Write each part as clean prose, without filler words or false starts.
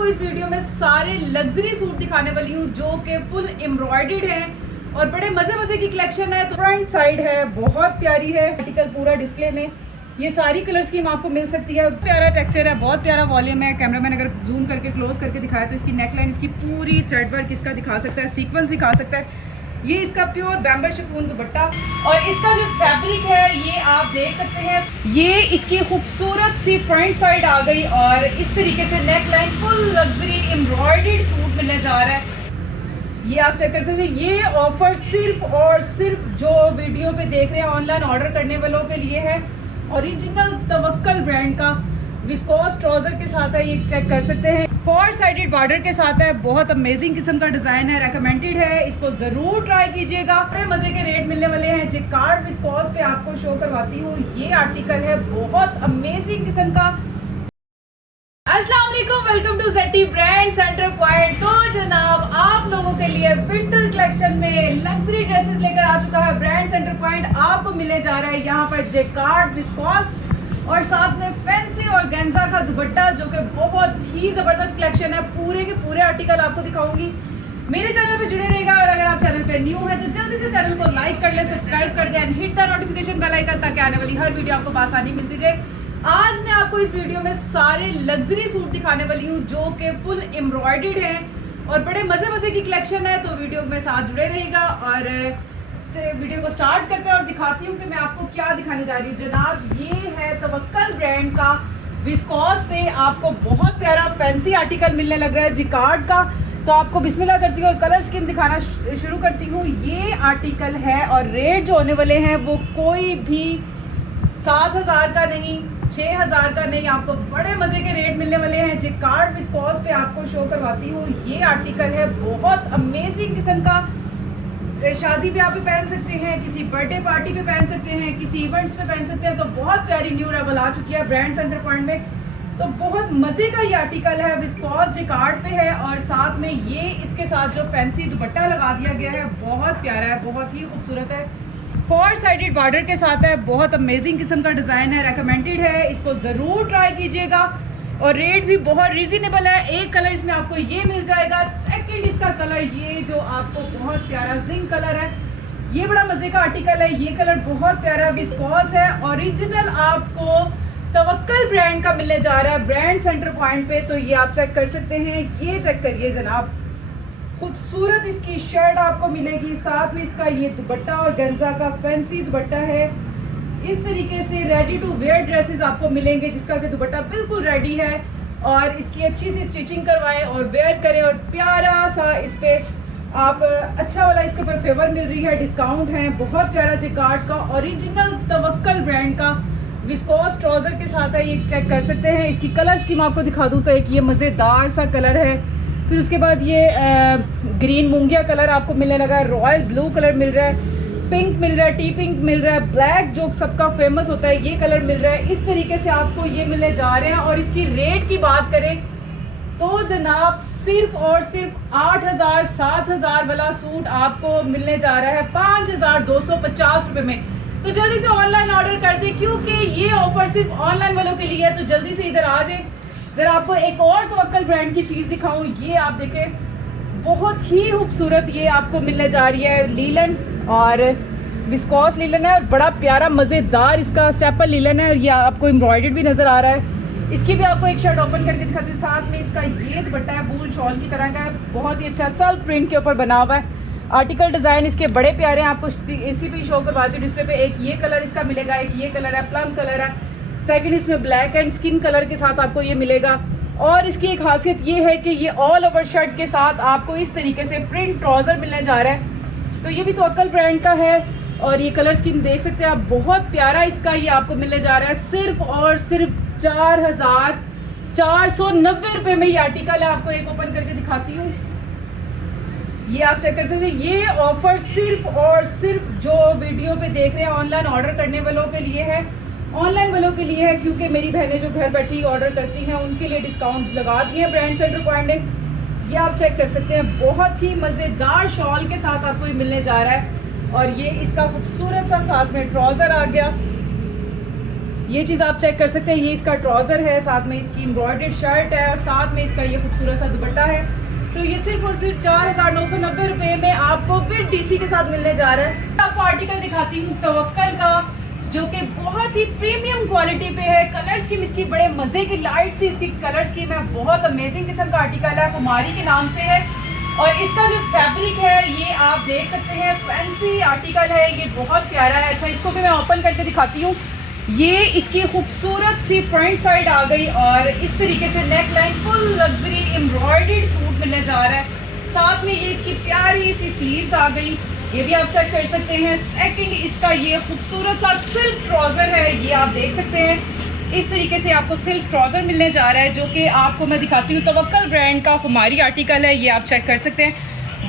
आपको इस वीडियो में सारे लग्जरी सूट दिखाने वाली हूँ जो कि फुल एम्ब्रॉयडर्ड हैं और बड़े मजे मजे की कलेक्शन है। तो फ्रंट साइड है, बहुत प्यारी है, आर्टिकल पूरा डिस्प्ले में ये सारी कलर स्कीम आपको मिल सकती है। प्यारा टेक्सचर है, बहुत प्यारा वॉल्यूम है। कैमरामैन अगर जूम करके क्लोज करके दिखाया तो इसकी नेकलाइन, इसकी पूरी थ्रेड वर्क इसका दिखा सकता है, सीक्वेंस दिखा सकता है। ये इसका प्योर बैम्बर शिफॉन दुपट्टा और इसका जो फैब्रिक है ये आप देख सकते हैं। ये इसकी खूबसूरत सी फ्रंट साइड आ गई और इस तरीके से neck line full luxury embroidered suit मिलने जा रहा है। ये आप चेक कर सकते हैं। ये ऑफर सिर्फ और सिर्फ जो वीडियो पे देख रहे हैं ऑनलाइन ऑर्डर करने वालों के लिए है। ओरिजिनल तवक्कल ब्रांड का विस्कोस ट्राउजर के साथ है, ये चेक कर सकते हैं। 4 साइडेड बॉर्डर के साथ है, बहुत अमेजिंग किस्म का डिजाइन है, रेकमेंडेड है, इसको जरूर ट्राई कीजिएगा। बड़े मजे के रेट मिलने वाले हैं। जिकार्ड विस्कोस पे आपको शो करवाती हूँ, ये आर्टिकल है बहुत अमेजिंग किस्म का। अस्सलाम वालेकुम, welcome to Z T brand centre point. तो जनाब आप लोगों के लिए विंटर कलेक्शन में लग्जरी ड्रेसेस लेकर आ चुका है ब्रांड सेंटर पॉइंट। आपको मिलने जा रहा है यहाँ पर जिकार्ड विस्कोस और साथ में फैंसी और गेंजा का दुपट्टा जो कि बहुत ही जबरदस्त कलेक्शन है। पूरे के पूरे आर्टिकल आपको दिखाऊंगी। मेरे चैनल पे जुड़े रहेगा और अगर आप चैनल पे न्यू है तो जल्दी से चैनल को लाइक कर ले, सब्सक्राइब कर दें, hit the notification bell icon ताकि आने वाली हर वीडियो आपको आसानी मिलती जाए। आज मैं आपको इस वीडियो में सारे लग्जरी सूट दिखाने वाली हूँ जो कि फुल एम्ब्रॉयडर्ड हैं और बड़े मजे मजे की कलेक्शन है। तो वीडियो में साथ जुड़े रहेगा और वीडियो को स्टार्ट करते हैं और दिखाती हूँ कि मैं आपको क्या दिखाने जा रही हूँ। जनाब ये है तवक्कल ब्रांड का विस्कोस पे आपको बहुत प्यारा फैंसी आर्टिकल मिलने लग रहा है जिकार्ड का। तो आपको बिस्मिल्लाह करती हूँ और कलर स्कीम दिखाना शुरू करती हूँ। ये आर्टिकल है और रेट जो होने वाले हैं वो कोई भी 7,000 का नहीं, 6,000 का नहीं, आपको बड़े मजे के रेट मिलने वाले हैं। जिकार्ड विस्कोस पे आपको शो करवाती हूँ। ये आर्टिकल है बहुत अमेजिंग किस्म का, शादी पे आप भी पहन सकते हैं, किसी बर्थडे पार्टी पे पहन सकते हैं, किसी इवेंट्स पे पहन सकते हैं। तो बहुत प्यारी न्यू अराइवल आ चुकी है ब्रांड सेंटर पॉइंट में। तो बहुत मजे का ये आर्टिकल है, विस्कोस जिकार्ड पे है और साथ में ये इसके साथ जो फैंसी दुपट्टा लगा दिया गया है बहुत प्यारा है, बहुत ही खूबसूरत है। 4 साइडेड बॉर्डर के साथ है, बहुत अमेजिंग किस्म का डिज़ाइन है, रेकमेंडेड है, इसको ज़रूर ट्राई कीजिएगा और रेट भी बहुत रीजनेबल है। एक कलर इसमें आपको ये मिल जाएगा, सेकंड इसका कलर ये जो आपको बहुत प्यारा जिंक कलर है, ये बड़ा मजे का आर्टिकल है। ये कलर बहुत प्यारा विस्कोस है, ओरिजिनल आपको तवक्कल ब्रांड का मिलने जा रहा है ब्रांड सेंटर पॉइंट पे। तो ये आप चेक कर सकते हैं। ये चेक करिए जनाब, खूबसूरत इसकी शर्ट आपको मिलेगी, साथ में इसका ये दुपट्टा और गेंजा का फैंसी दुपट्टा है। इस तरीके से रेडी टू वेयर ड्रेसेस आपको मिलेंगे जिसका कि दुपट्टा बिल्कुल रेडी है और इसकी अच्छी सी स्टिचिंग करवाएं और वेयर करें और प्यारा सा इस पे आप अच्छा वाला इसके ऊपर फेवर मिल रही है, डिस्काउंट है। बहुत प्यारा जिकार्ड का ओरिजिनल तवक्कल ब्रांड का विस्कोस ट्राउजर के साथ है, ये चेक कर सकते हैं। इसकी कलर स्कीम आपको दिखा दूँ तो एक ये मज़ेदार सा कलर है, फिर उसके बाद ये ग्रीन मूंगिया कलर आपको मिलने लगा है, रॉयल ब्लू कलर मिल रहा है, पिंक मिल रहा है, टी पिंक मिल रहा है, ब्लैक जो सबका फेमस होता है ये कलर मिल रहा है। इस तरीके से आपको ये मिलने जा रहे हैं और इसकी रेट की बात करें तो जनाब सिर्फ और सिर्फ 8,000 7,000 वाला सूट आपको मिलने जा रहा है 5,250 रुपये में। तो जल्दी से ऑनलाइन ऑर्डर कर दें क्योंकि ये ऑफर सिर्फ ऑनलाइन वालों के लिए है। तो जल्दी से इधर आ जाए। जरा आपको एक और तवक्कल ब्रांड की चीज़ दिखाऊं। ये आप देखें, बहुत ही खूबसूरत ये आपको मिलने जा रही है लीलन और विस्कोस लीलन है, बड़ा प्यारा मज़ेदार इसका स्टेपल लीलन है और ये आपको एम्ब्रॉयडर्ड भी नज़र आ रहा है। इसकी भी आपको एक शर्ट ओपन करके दिखाती हूँ। साथ में इसका ये दुपट्टा है, बूल शॉल की तरह का है, बहुत ही अच्छा सेल्फ प्रिंट के ऊपर बना हुआ है। आर्टिकल डिज़ाइन इसके बड़े प्यारे हैं, आपको इसी पे शो करवाती हूँ डिस्प्ले पे। एक ये कलर इसका मिलेगा, एक ये कलर है, प्लम कलर है, सेकंड इसमें ब्लैक एंड स्किन कलर के साथ आपको ये मिलेगा। और इसकी एक खासियत ये है कि ये ऑल ओवर शर्ट के साथ आपको इस तरीके से प्रिंट ट्राउज़र मिलने जा रहा है। तो ये भी तवक्कल ब्रांड का है और ये कलर स्कीम देख सकते हैं आप, बहुत प्यारा इसका ये आपको मिलने जा रहा है सिर्फ और सिर्फ 4,490 रुपये में ये आर्टिकल है। आपको एक ओपन करके दिखाती हूँ, ये आप चेक कर सकते हैं। ये ऑफर सिर्फ और सिर्फ जो वीडियो पे देख रहे हैं ऑनलाइन ऑर्डर करने वालों के लिए है, ऑनलाइन वालों के लिए है क्योंकि मेरी बहनें जो घर बैठी ऑर्डर करती हैं उनके लिए डिस्काउंट लगा दिए हैं ब्रांड सेंटर पॉइंट ने। ये आप चेक कर सकते हैं, बहुत ही मज़ेदार शॉल के साथ आपको ये मिलने जा रहा है और ये इसका खूबसूरत सा साथ में ट्राउज़र आ गया। ये चीज़ आप चेक कर सकते हैं। ये इसका ट्राउज़र है, साथ में इसकी एम्ब्रॉयडर्ड शर्ट है और साथ में इसका ये खूबसूरत सा दुपट्टा है। तो ये सिर्फ और सिर्फ 4,990 रुपये में आपको विद डीसी के साथ मिलने जा रहा है। आपको आर्टिकल दिखाती हूँ तवक्कल का, जो कि बहुत ही प्रीमियम क्वालिटी पे है। कलर स्कीम इसकी बड़े मज़े की, लाइट सी इसकी कलर स्कीम है, बहुत अमेजिंग किस्म का आर्टिकल है, कुमारी के नाम से है। और इसका जो फैब्रिक है ये आप देख सकते हैं, फैंसी आर्टिकल है, ये बहुत प्यारा है। अच्छा, इसको भी मैं ओपन करके दिखाती हूँ। ये इसकी खूबसूरत सी फ्रंट साइड आ गई और इस तरीके से neck line full luxury embroidered suit मिलने जा रहा है। साथ में ये इसकी प्यारी सी स्लीव्स आ गई, ये भी आप चेक कर सकते हैं। सेकंड, इसका ये खूबसूरत सा सिल्क ट्राउज़र है, ये आप देख सकते हैं। इस तरीके से आपको सिल्क ट्राउज़र मिलने जा रहा है, जो कि आपको मैं दिखाती हूँ। तवक्कल ब्रांड का कुमारी आर्टिकल है, ये आप चेक कर सकते हैं।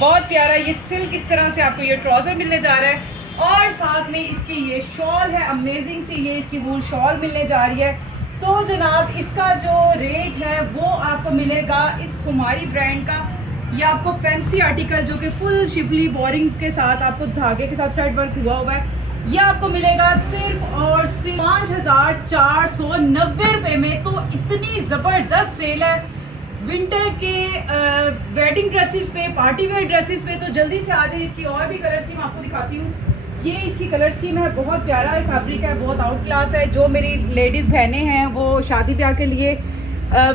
बहुत प्यारा ये सिल्क, इस तरह से आपको ये ट्राउज़र मिलने जा रहा है। और साथ में इसकी ये शॉल है, अमेजिंग सी ये इसकी वूल शॉल मिलने जा रही है। तो जनाब, इसका जो रेट है वो आपको मिलेगा इस कुमारी ब्रांड का। ये आपको फैंसी आर्टिकल जो कि फुल शिफली बोरिंग के साथ आपको धागे के साथ थ्रेड वर्क हुआ हुआ है, ये आपको मिलेगा सिर्फ और सिर्फ 5,490 रुपये में। तो इतनी ज़बरदस्त सेल है विंटर के वेडिंग ड्रेसेस पे, पार्टी वेयर ड्रेसेस पे। तो जल्दी से आ जाए। इसकी और भी कलर स्कीम आपको दिखाती हूँ। ये इसकी कलर स्कीम है, बहुत प्यारा है, फैब्रिक है, बहुत आउट क्लास है। जो मेरी लेडीज़ बहनें हैं वो शादी ब्याह के लिए,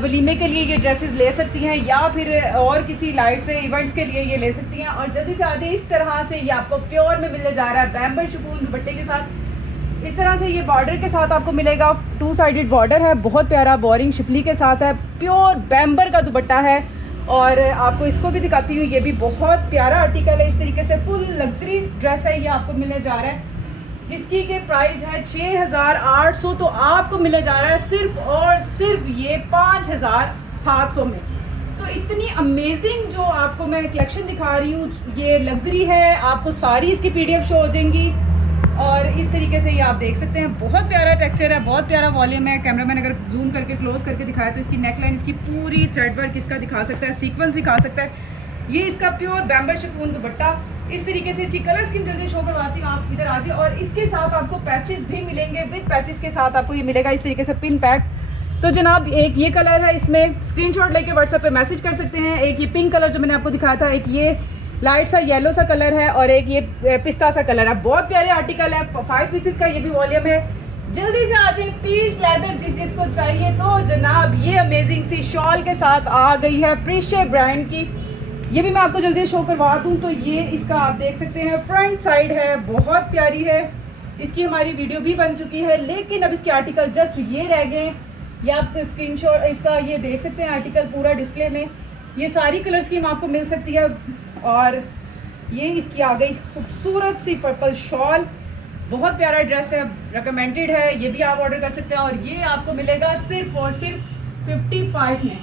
वलीमे के लिए ये ड्रेसेस ले सकती हैं, या फिर और किसी लाइट से इवेंट्स के लिए ये ले सकती हैं। और जल्दी से आ जाए। इस तरह से ये आपको प्योर में मिलने जा रहा है, बैम्बर शिफॉन दुपट्टे के साथ। इस तरह से ये बॉर्डर के साथ आपको मिलेगा, 2 साइडेड बॉर्डर है, बहुत प्यारा बोरिंग शिफली के साथ है, प्योर बैम्बर का दुपट्टा है। और आपको इसको भी दिखाती हूँ, ये भी बहुत प्यारा आर्टिकल है। इस तरीके से फुल लग्जरी ड्रेस है, ये आपको मिलने जा रहा है, जिसकी के प्राइस है 6,800। तो आपको मिलने जा रहा है सिर्फ और सिर्फ ये 5,700 में। तो इतनी अमेजिंग जो आपको मैं कलेक्शन दिखा रही हूँ, ये लग्जरी है। आपको सारी इसकी PDF शो हो जाएंगी। और इस तरीके से ये आप देख सकते हैं, बहुत प्यारा टेक्सचर है, बहुत प्यारा वॉल्यूम है। कैमरामैन अगर जूम करके क्लोज करके दिखाए तो इसकी नेकलाइन, इसकी पूरी थ्रेड वर्क इसका दिखा सकता है, सीक्वेंस दिखा सकता है। ये इसका प्योर बैम्बर शिफॉन दुपट्टा। इस तरीके से इसकी कलर स्कीम जल्दी शो करवाती हूँ, आप इधर आ जाइए। और इसके साथ आपको पैचेस भी मिलेंगे, विद पैचेस के साथ आपको ये मिलेगा इस तरीके से पिन पैक। तो जनाब, एक ये कलर है, इसमें स्क्रीनशॉट लेके व्हाट्सएप पे मैसेज कर सकते हैं। एक ये पिंक कलर जो मैंने आपको दिखाया था, एक ये लाइट सा येलो सा कलर है, और एक ये पिस्ता सा कलर है। बहुत प्यारे आर्टिकल है, 5 पीसेस का ये भी वॉल्यूम है। जल्दी से आ जाए। पीच लेदर जिसको चाहिए। तो जनाब, ये अमेजिंग सी शॉल के साथ आ गई है प्रीशे ब्रांड की, ये भी मैं आपको जल्दी शो करवा दूं। तो ये इसका आप देख सकते हैं, फ्रंट साइड है, बहुत प्यारी है। इसकी हमारी वीडियो भी बन चुकी है, लेकिन अब इसके आर्टिकल जस्ट ये रह गए। ये आप स्क्रीनशॉट इसका ये देख सकते हैं, आर्टिकल पूरा डिस्प्ले में। ये सारी कलर स्कीम आपको मिल सकती है। और ये इसकी आ गई खूबसूरत सी पर्पल शॉल, बहुत प्यारा ड्रेस है, रिकमेंडेड है, ये भी आप ऑर्डर कर सकते हैं। और ये आपको मिलेगा सिर्फ और सिर्फ 55 में।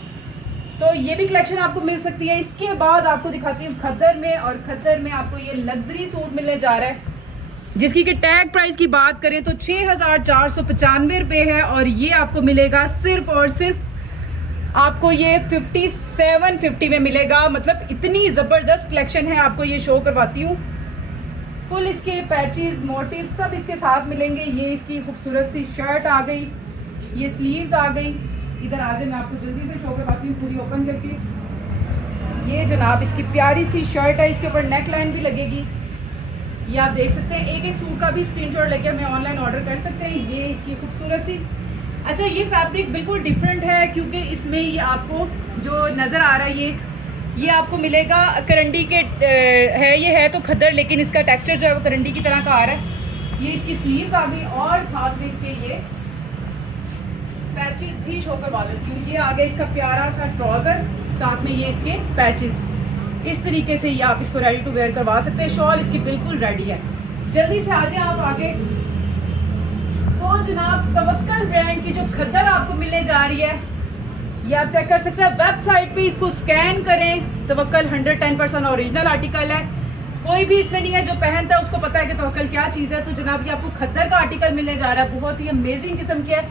तो ये भी कलेक्शन आपको मिल सकती है। इसके बाद आपको दिखाती हूँ खद्दर में, और खद्दर में आपको ये लग्जरी सूट मिलने जा रहा है, जिसकी कि टैग प्राइस की बात करें तो 6,495 रुपये है। और ये आपको मिलेगा सिर्फ और सिर्फ आपको ये 5750 में मिलेगा। मतलब इतनी ज़बरदस्त कलेक्शन है, आपको ये शो करवाती हूँ। फुल इसके पैचेस, मोटिव सब इसके साथ मिलेंगे। ये इसकी खूबसूरत सी शर्ट आ गई, ये स्लीव्स आ गई। इधर आ जाए, मैं आपको जल्दी से शो करवाती हूँ पूरी ओपन करके। ये जनाब इसकी प्यारी सी शर्ट है, इसके ऊपर नेक लाइन भी लगेगी, ये आप देख सकते हैं। एक एक सूट का भी स्क्रीनशॉट लेके हमें ऑनलाइन ऑर्डर कर सकते हैं। ये इसकी खूबसूरत सी, अच्छा ये फैब्रिक बिल्कुल डिफरेंट है, क्योंकि इसमें ये आपको जो नज़र आ रहा है ये आपको मिलेगा करंडी के है, ये है तो खद्दर, लेकिन इसका टेक्सचर जो है वो करंडी की तरह का आ रहा है। ये इसकी स्लीव्स आ गई, और साथ में इसके ये पैचेस भी शो करवा देती हूँ। ये आ गया इसका प्यारा सा ट्राउज़र, साथ में ये इसके पैचेस। इस तरीके से ये आप इसको रेडी टू वेयर करवा सकते हैं। शॉल इसकी बिल्कुल रेडी है। जल्दी से आ जाए आप आगे। तो जनाब, तवक्कल ब्रांड की जो खद्दर आपको मिलने जा रही है, ये आप चेक कर सकते हैं वेबसाइट पे, इसको स्कैन करें। तवक्कल 110% ओरिजिनल आर्टिकल है, कोई भी इसमें नहीं है जो पहनता है उसको पता है कि तवक्कल क्या चीज़ है। तो जनाब, ये आपको खद्दर का आर्टिकल मिलने जा रहा है, बहुत ही अमेजिंग किस्म की है।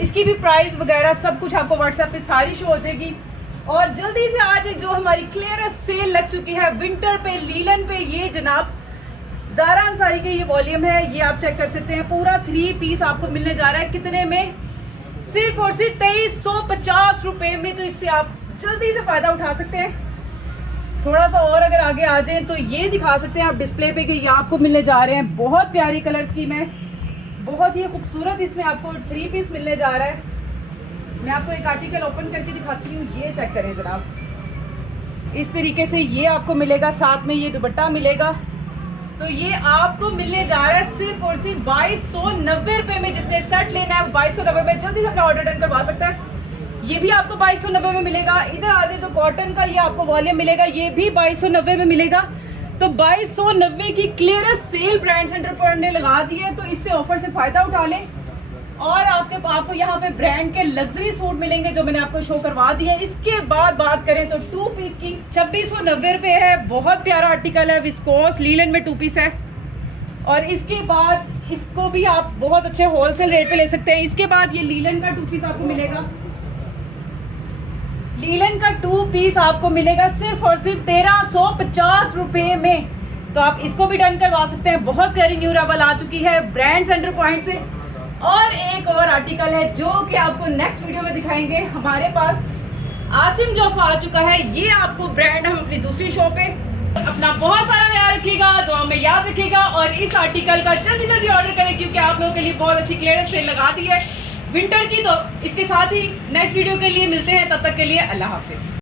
इसकी भी प्राइस वगैरह सब कुछ आपको व्हाट्सएप पे सारी शो हो जाएगी। और जल्दी से आज जो हमारी क्लियरेस्ट सेल लग चुकी है विंटर पे, लीलन पे, ये जनाब ज़ारा अंसारी के ये वॉल्यूम है, ये आप चेक कर सकते हैं। पूरा 3 पीस आपको मिलने जा रहा है कितने में, सिर्फ और सिर्फ 2350 रुपये में। तो इससे आप जल्दी से फ़ायदा उठा सकते हैं। थोड़ा सा और अगर आगे आ जाए तो ये दिखा सकते हैं आप डिस्प्ले पे कि ये आपको मिलने जा रहे हैं। बहुत प्यारी कलर स्कीम है, बहुत ही खूबसूरत इसमें आपको 3 पीस मिलने जा रहा है। मैं आपको एक आर्टिकल ओपन करके दिखाती हूँ, ये चेक करें जनाब। इस तरीके से ये आपको मिलेगा, साथ में ये दुपट्टा मिलेगा। तो ये आपको मिलने जा रहा है सिर्फ और सिर्फ 2290 रुपये में। जिसने सेट लेना है 2290 में जल्दी से अपना ऑर्डर डन करवा सकता है। ये भी आपको 2290 में मिलेगा। इधर आ जाए तो कॉटन का ये आपको वॉल्यूम मिलेगा, ये भी 2290 में मिलेगा। तो 2290 की क्लियरेस्ट सेल ब्रांड सेंटर पर ने लगा दी है, तो इससे ऑफर से फ़ायदा उठा लें। और आपको यहाँ पे ब्रांड के लग्जरी सूट मिलेंगे जो मैंने आपको शो करवा दिया। इसके बाद बात करें तो 2 पीस की 2690 रुपये है। बहुत प्यारा आर्टिकल है, विस्कोस लीलन में 2 पीस है। और इसके बाद इसको भी आप बहुत अच्छे होलसेल रेट पे ले सकते हैं। इसके बाद ये लीलन का 2 पीस आपको मिलेगा। लीलन का 2 पीस आपको मिलेगा सिर्फ और सिर्फ 1350 रुपये में। तो आप इसको भी डन करवा सकते हैं। बहुत प्यारी न्यू रावल आ चुकी है ब्रांड सेंटर पॉइंट से। और एक और आर्टिकल है जो कि आपको नेक्स्ट वीडियो में दिखाएंगे। हमारे पास आसिम जोफा आ चुका है, ये आपको ब्रांड हम अपनी दूसरी शॉप पे। अपना बहुत सारा ख्याल रखिएगा, दुआ में याद रखिएगा। और इस आर्टिकल का जल्दी जल्दी ऑर्डर करें क्योंकि आप लोगों के लिए बहुत अच्छी क्लियरेंस सेल लगा दी है विंटर की। तो इसके साथ ही नेक्स्ट वीडियो के लिए मिलते हैं, तब तक के लिए अल्लाह हाफिज।